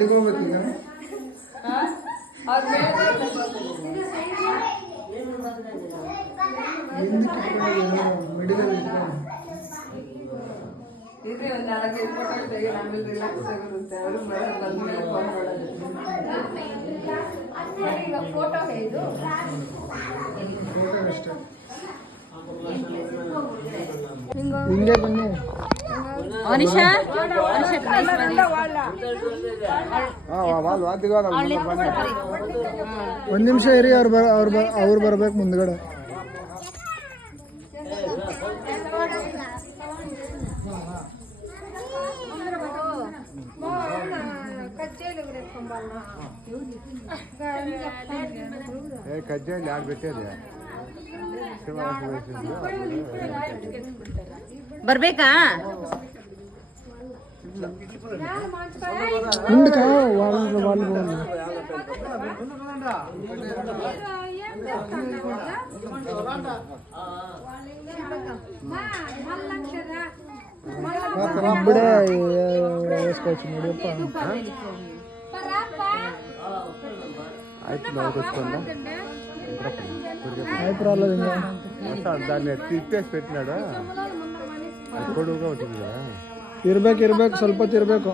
ಎಲ್ಲಿಗೆ ಹೋಗ್ಬೇಕೀಗ? ಮಿಡಿಲಲ್ಲಿ ಇದ್ರೆ ಒಂದು 4-5 ಫೋಟೋ ತೆಗಿ, ಆಮೇಲೆ ರಿಲ್ಯಾಕ್ಸ್ ಆಗಿರುತ್ತೆ. ಅವರು ಬಂದ್ಮೇಲೆ ಫೋನ್ ಮಾಡೋದು. ಈಗ ಫೋಟೋ ಇದು ಫೋಟೋ ಅಷ್ಟೇ. ಹಿಂಗೆ ಬನ್ನಿ. ಅನಿಶಾ ಒಂದು ನಿಮಿಷ ಇರಿ, ಅವ್ರು ಬರ್ಬೇಕು ಮುಂದ್ಗಡೆ. ಕಜ್ಜಾಯಲ್ಲಿ ಯಾರು ಬಿಟ್ಟಿದೆ ಬರ್ಬೇಕಾ? ಮುಂದಕ್ಕೆ వాళ్ళు ఇప్పుడే వేసుకోవచ్చు నడియప్ప. అయితే రాలేదు ఇంకా. దాన్ని తిప్పేసి పెట్టినాడు, పొడుగుగా ఉంటుంది కదా. ಇರ್ಬೇಕು ಸ್ವಲ್ಪ ತಿರ್ಬೇಕು.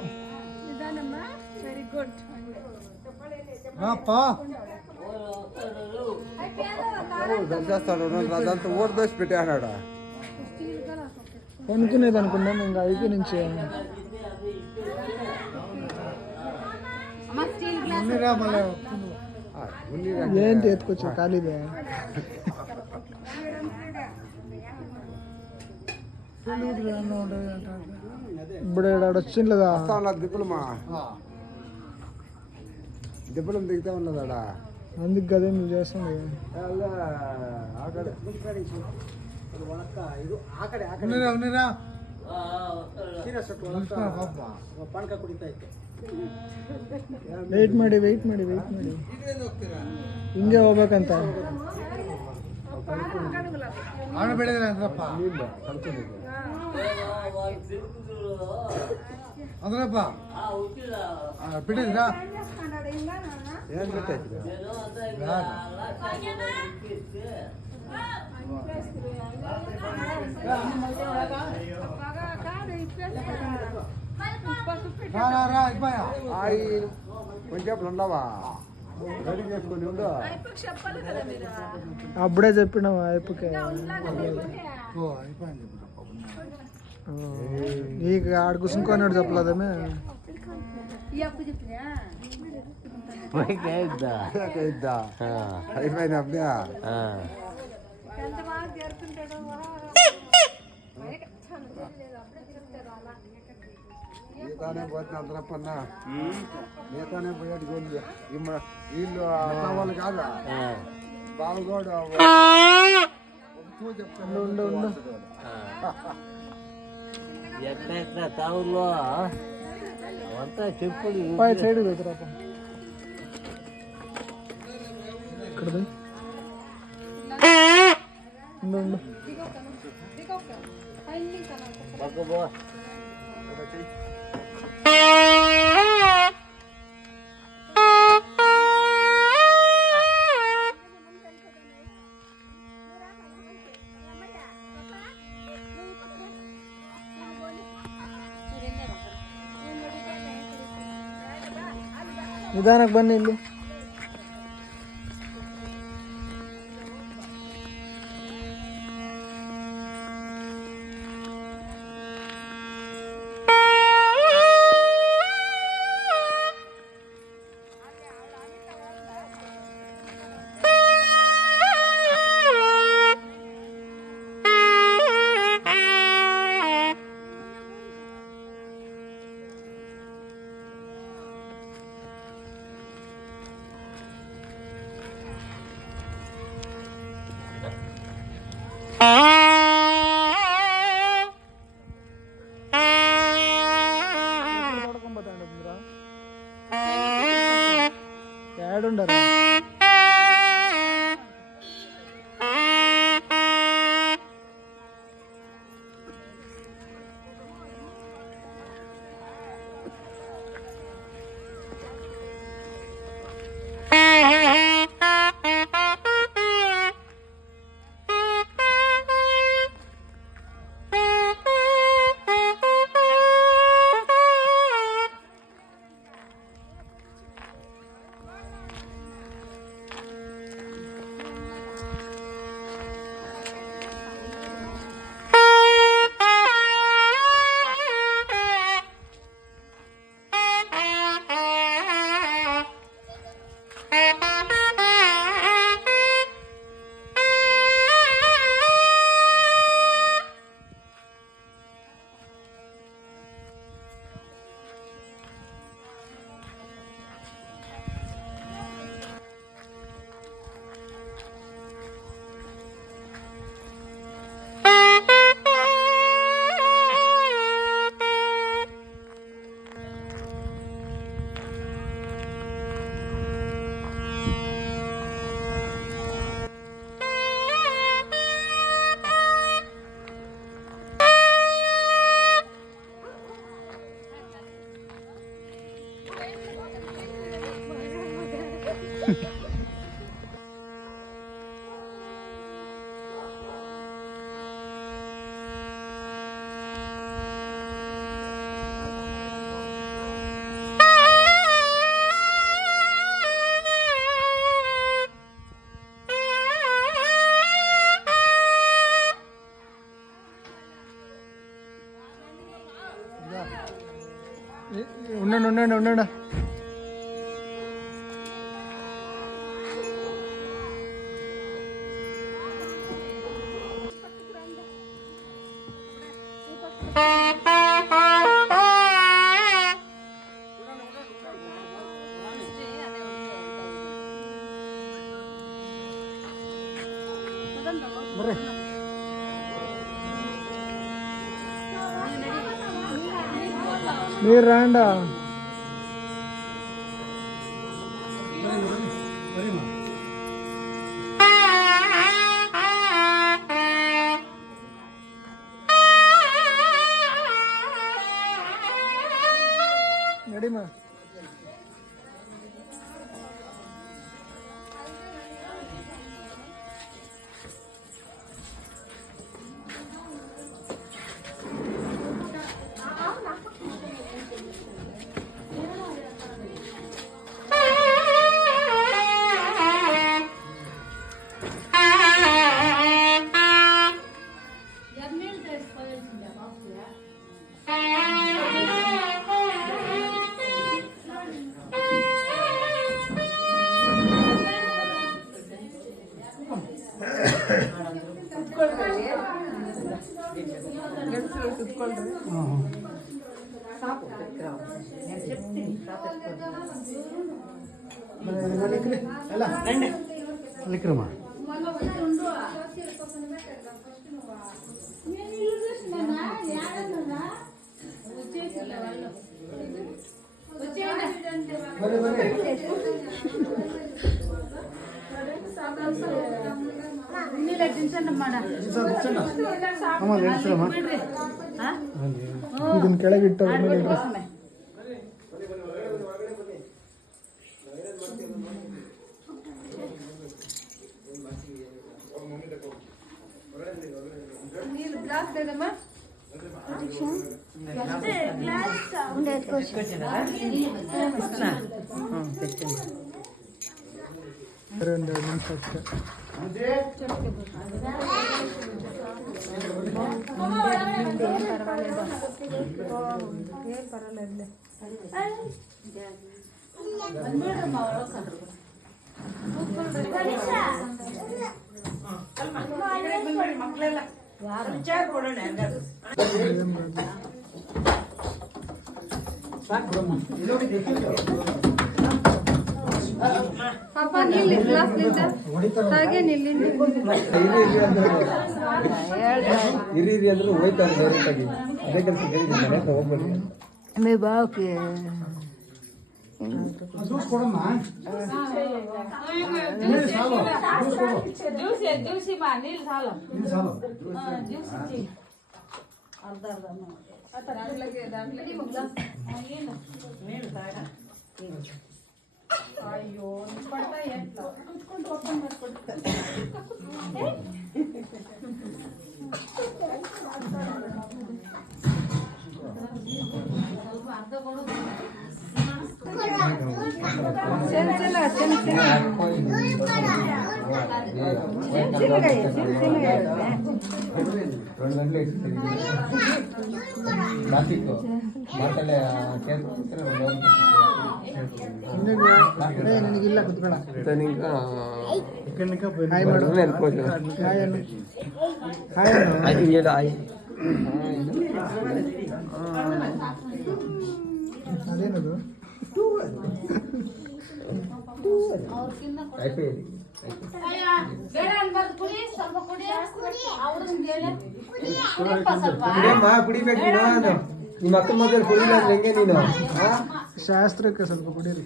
చేస్తాడు అదంతా ఓడిదోసి పెట్టాడు. అనుకునేది అనుకున్నాను ఇంకా అయిపోయి నుంచి. ఏంటి ఎత్తుకొచ్చా ఖాళీదే. ఇప్పుడు వచ్చింది లేదా దిప్పులమా దిప్పులం దిగుతా ఉన్నదాడా. అందుకు కదే నువ్వు చేస్తాను. ವೆಯ್ಟ್ ಮಾಡಿ ಹಿಂಗೆ ಹೋಗ್ಬೇಕಂತ. ಅಂದ್ರಪ್ಪ ಬಿಟ್ಟಿದ್ರಾ? ಏನು ಬಿಟ್ಟೈತಿ? కొంచెం ఉండవా రెడీ చేసుకొని ఉండు. అప్పుడే చెప్పినావు అయిపోయి. నీకు ఆడ కూర్చున్నాడు చెప్పలేదమే. అయిపోయింది అప్పుడే. ఈతానే పోతుంది అందరప్పన్న, ఈతానే పోయాడు. వీళ్ళు అన్న వాళ్ళు కాదా, బావగోడు ఉండు. ఎట్లా తావుల్లో అవంతా చెప్పులు సైడ్ కుదరా ఇక్కడ ఉండు. పక్కబో ನಿಧಾನಕ್ಕೆ ಬನ್ನಿ ಇಲ್ಲಿ. ఏడుండరా ఉండండి ಬರ್ರಿ మీరు రాండా నడిమా ಗಂಡಸರು ಕುತ್ಕೊಳ್ರಿ ಸಾಕು ಅಲ್ಲಿಕ್ರಮ ಇದನ್ನ ಕೆಳಗಿಟ್ಟು ನೀರು ಗ್ಲಾಸ್ ಬೇಡಮ್ಮ రెండు నిమిషం అಷ್ಟೇ ಮಕ್ಕಳೆಲ್ಲ ಕೊಡೋಣ ಪಾಪ ನಿಲ್ಲಿ ಗ್ಲಾಸ್ ಹಾಗೆ ನಿಲ್ಲಿ ಹಿರಿಯರಿ ಅಂದ್ರೆ ಹೋಯ್ತಾರೆ ಡೈರೆಕ್ಟಾಗಿ ಅದೇ ಕೆಲಸ ಹೇಳಿದ್ದೀನಿ ಹೋಗ್ಬೇಡಿ ಮೇ ಬಾವುಕೆ ಅಯ್ಯೋ ಪಡ್ತಾ ಎಟ್ಲ ಕುತ್ಕೊಂಡು ಓಪನ್ ಮಾಡ್ಕೊಡ್ತಾರೆ ನಿನಗಿಲ್ಲ ಕುತ್ಕೊಳ ಅದೇನದು ಕುಡಿಬೇಕು ನಿಮ್ಮ ಅಕ್ಕ ಮೊದಲು ಕುಡಿಲ್ಲ ಹೆಂಗೆ ನೀನು ಶಾಸ್ತ್ರಕ್ಕೆ ಸ್ವಲ್ಪ ಕುಡೀರಿ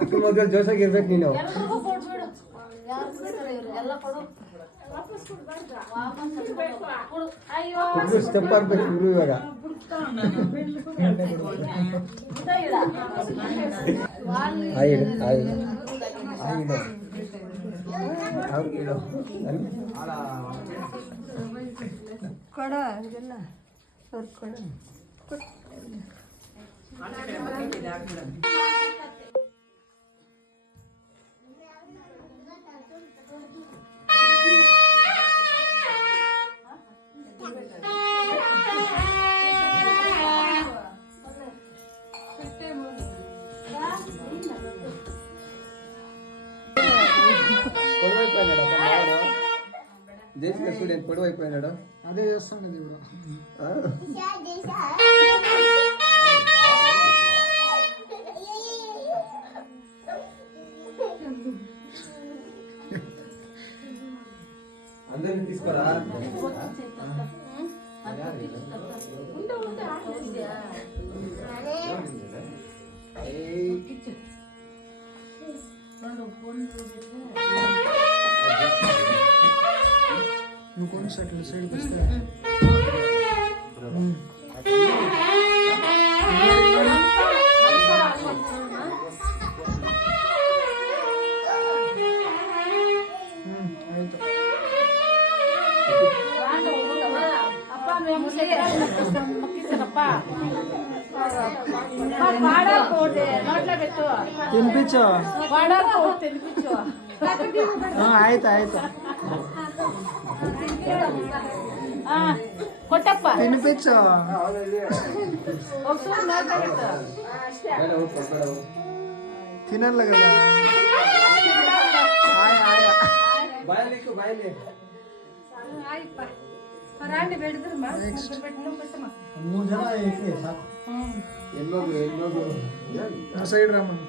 ಅಕ್ಕ ಮೊದಲು ಜೋಸಾಗಿ ಇರ್ಬೇಕು ನೀನು ಸ್ಟೆಪ್ ಆಗ್ಬೇಕು ಇವರು ಇವಾಗ ಕೊಡ ಇದೆಲ್ಲ ಕೊಡ ಕಟ್ಟೆ జేసీ స్టూడెంట్ పొడవు అయిపోయినాడు. అదే చేస్తాను ఇప్పుడు. అందరిని తీసుకోరా. నువ్వు కొన్ని సెట్లు సైడ్కి వస్తే తినిపించు. ಆಯ್ತು ಆಯ್ತು ಕೊಟ್ಟಪ್ಪ ತಿನ್ಪಿಚ್ಚು. తినಲ್ಲ కదా. ಬಾಯಲಿಕ್ಕು ಬಾಯಲಿ ಹೆಣ್ಮಗು ಸೈಡ್ ರಾಮನ್.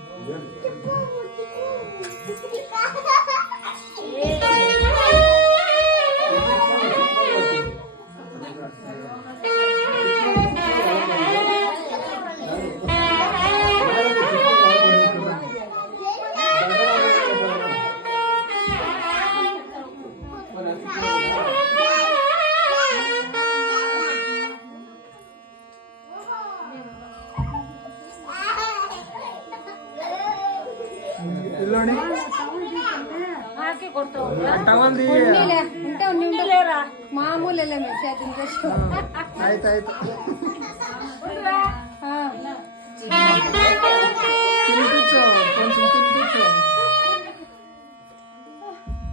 ಟವಲ್ದಿ ಮಾಮೂಲಿ ಆಯ್ತಾಯ್ತು. ತಿನ್ಪಿಚ್ಚು, ಕೊಂಚం ತಿನ್ಪಿಚ್ಚು.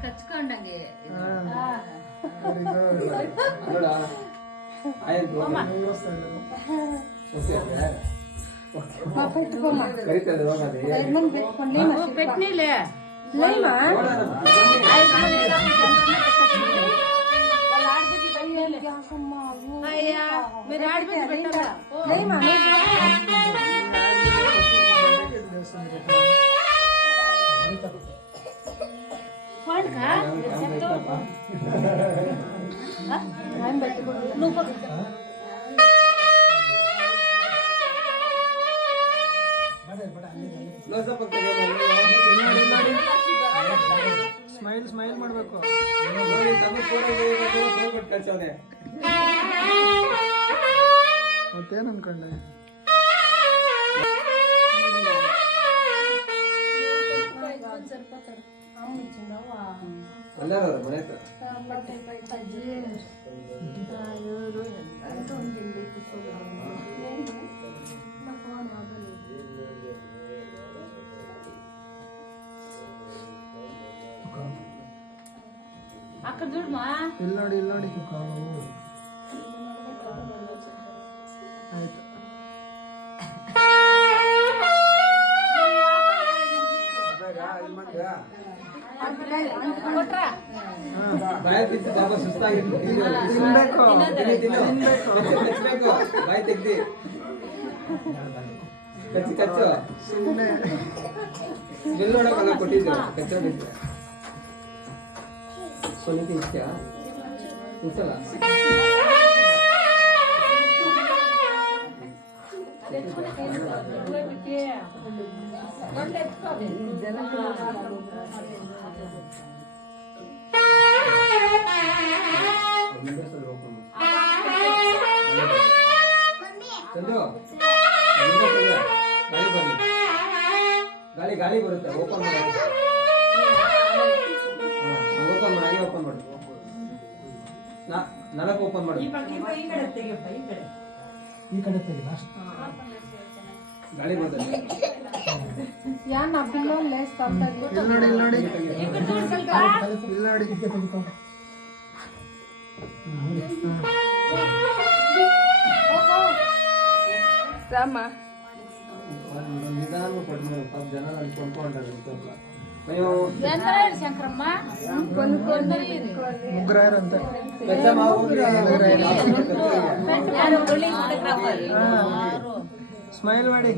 ಕಚ್ಕೊಂಡಂಗೆ ವೆರಿ ಗುಡ್. ಆಯ್ತು ಕರಿತದೆ ಹೋಗದೆ పెట్టనీలే మీరు ఆడబిడ్డ పెట్టారా ಸ್ಮೈಲ್ ಸ್ಮೈಲ್ ಮಾಡ್ಬೇಕು. ಮತ್ತೇನು ಅನ್ಕೊಂಡೆ? ಅಲ್ಲಾರ ಮನೆ ಹತ್ರ అక్కడ చూడమా ಇಲ್ಲಿ ನೋಡಿ ಇಲ್ಲಿ ನೋಡಿ. ಆಯ್ತು. ಬಾಯಿ ತಿಂದು ಬಾಬಾ ಸುಸ್ತಾಗಿತ್ತು. ತಿನ್ಬೇಕು ತಿನ್ಬೇಕು ಬಾಯಿ ತೆಗ್ದಿ ಕಚ್ಚಿ ಕಚ್ಚು. ಸುಮ್ಮನೆ ಬೆಲ್ಲೋಡಕ್ಕೆಲ್ಲ ಕೊಟ್ಟಿದ್ದು ಕಚ್ಚೋದಿತ್ತು. ಕೊನೆಗೆ ಇಷ್ಟ ತಿನ್ಸಲ್ಲ. ಚಂದು ಗಾಳಿ ಗಾಳಿ ಬರುತ್ತೆ. ಓಪನ್ ಮಾಡಿ ಓಪನ್ ಮಾಡಿ ಹಾಗೆ ಓಪನ್ ಮಾಡಿ. ನಾಲ್ಕು ಓಪನ್ ಮಾಡಿ. ಈ ಕಡೆ ತೆಗಿ ಲಾಸ್ಟ್. ಗಾಳಿ ಬರ್ತದೆ. ಇಲ್ಲಿ ನೋಡಿ ಇಲ್ಲಿ ನೋಡಿ ಇಲ್ಲಿ ನೋಡಿ. ರಾಮ ನಿಧಾನ ಪಡ್ತಾರೆ. 10 ಜನ ಅಲ್ಲಿ ಕೊಂಡ್ಕೊಂಡ್ರೆ అయ్యో ఎందరాడు శంకరమ్మ ముగ్గురారంతే పెద్దమ్మ ఊరికి ಸ್ಮೈಲ್ ಮಾಡಿ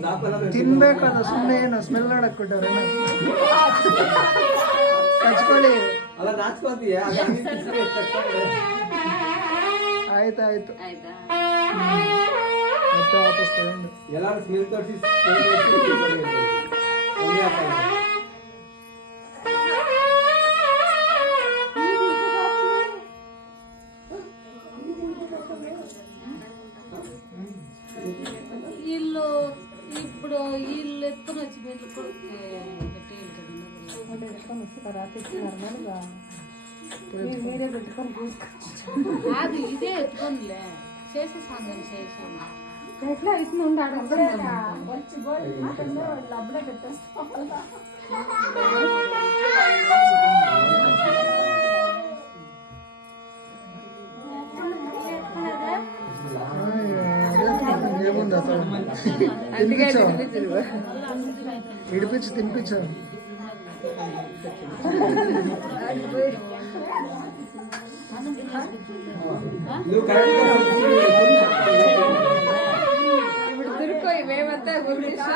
ತಿನ್ಬೇಕದು ಸುಮ್ಮನೆ ಏನು ಸ್ಮೆಲ್ ನೋಡಕ್ಬಿಟ್ಟವ್ರೆ ಹಚ್ಕೊಳ್ಳಿ ಅಲ್ಲ ನಾಚ್ಕೊಂತೀಯ ಆಯ್ತು ಆಯ್ತು ಆಯ್ತಾ ಮತ್ತೆ ವಾಪಸ್ ತಗೊಂಡು ಎಲ್ಲಾರು ಸ್ಮೆಲ್ ತೋರಿಸಿ వీళ్ళు ఇప్పుడు వీళ్ళు ఎత్తుకొని వచ్చి వీళ్ళు కొడుకు అది ఇదే ఎత్తుకోనిలే చేసే సాంగం చేసి ఎట్లా ఇట్లా ఉండాలి వచ్చి అప్పుడే పెట్టేస్తాం ఏముంది అసలు ఇడిపించి తినిపించావు నువ్వు కరెక్ట్ ఇప్పుడు దొరికోయి మేమంతా గురించి